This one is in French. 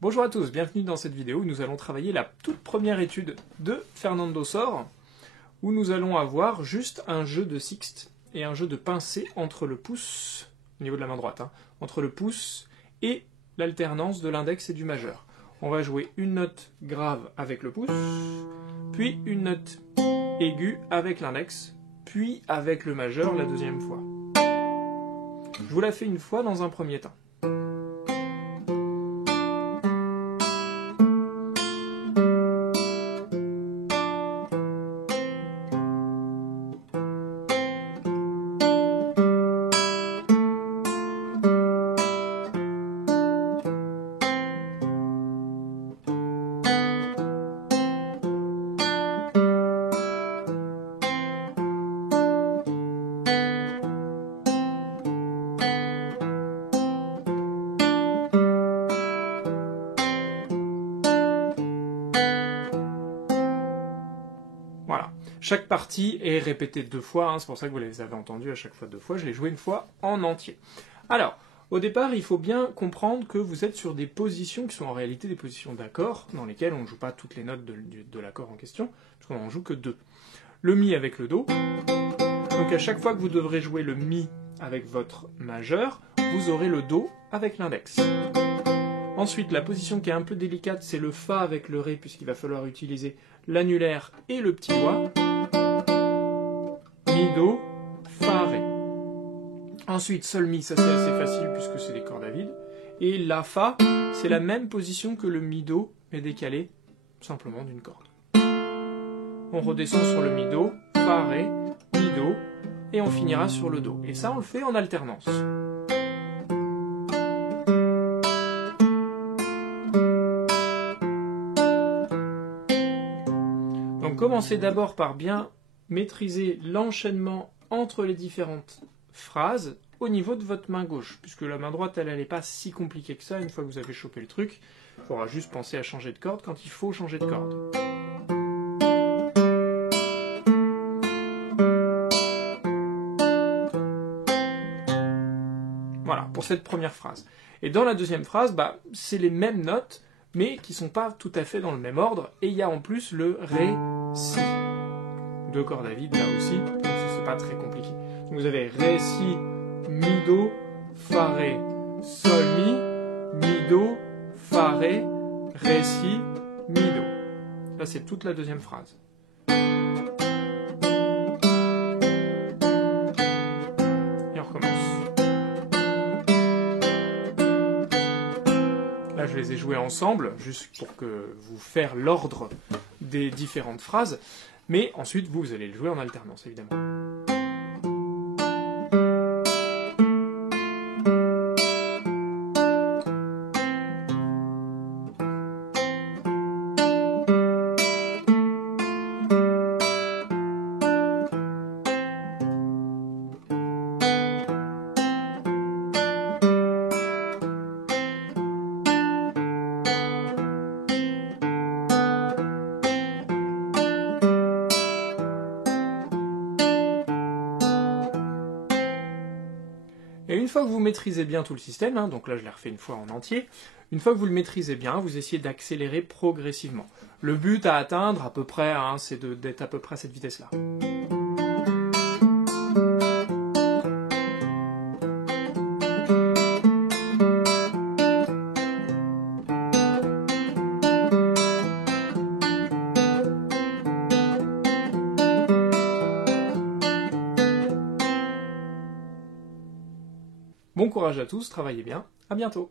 Bonjour à tous, bienvenue dans cette vidéo où nous allons travailler la toute première étude de Fernando Sor, où nous allons avoir juste un jeu de sixte et un jeu de pincée entre le pouce, au niveau de la main droite, entre le pouce et l'alternance de l'index et du majeur. On va jouer une note grave avec le pouce, puis une note aiguë avec l'index, puis avec le majeur la deuxième fois. Je vous la fais une fois dans un premier temps. Voilà. Chaque partie est répétée deux fois, c'est pour ça que vous les avez entendues à chaque fois deux fois. Je l'ai joué une fois en entier. Alors, au départ, il faut bien comprendre que vous êtes sur des positions qui sont en réalité des positions d'accord, dans lesquelles on ne joue pas toutes les notes de l'accord en question, parce qu'on n'en joue que deux. Le mi avec le do. Donc à chaque fois que vous devrez jouer le mi avec votre majeur, vous aurez le do avec l'index. Ensuite, la position qui est un peu délicate, c'est le fa avec le ré, puisqu'il va falloir utiliser l'annulaire et le petit doigt. Mi, do, fa, ré. Ensuite, sol, mi, ça c'est assez facile puisque c'est des cordes à vide. Et la fa, c'est la même position que le mi, do, mais décalé simplement d'une corde. On redescend sur le mi, do, fa, ré, mi, do, et on finira sur le do. Et ça, on le fait en alternance. Donc commencez d'abord par bien maîtriser l'enchaînement entre les différentes phrases au niveau de votre main gauche, puisque la main droite, elle n'est pas si compliquée que ça. Une fois que vous avez chopé le truc, il faudra juste penser à changer de corde quand il faut changer de corde. Voilà, pour cette première phrase. Et dans la deuxième phrase, c'est les mêmes notes, mais qui ne sont pas tout à fait dans le même ordre, et il y a en plus le ré, si. Deux cordes à vide là aussi, donc c'est pas très compliqué. Donc vous avez ré, si, mi, do, fa, ré, sol, mi, do, fa, ré, si, mi, do. Là c'est toute la deuxième phrase. Et on recommence. Là je les ai joués ensemble, juste pour que vous faire l'ordre des différentes phrases. Mais ensuite, vous allez le jouer en alternance, évidemment. Et une fois que vous maîtrisez bien tout le système, donc là je l'ai refait une fois en entier, une fois que vous le maîtrisez bien, vous essayez d'accélérer progressivement. Le but à atteindre à peu près, c'est d'être à peu près à cette vitesse-là. Bon courage à tous, travaillez bien, à bientôt.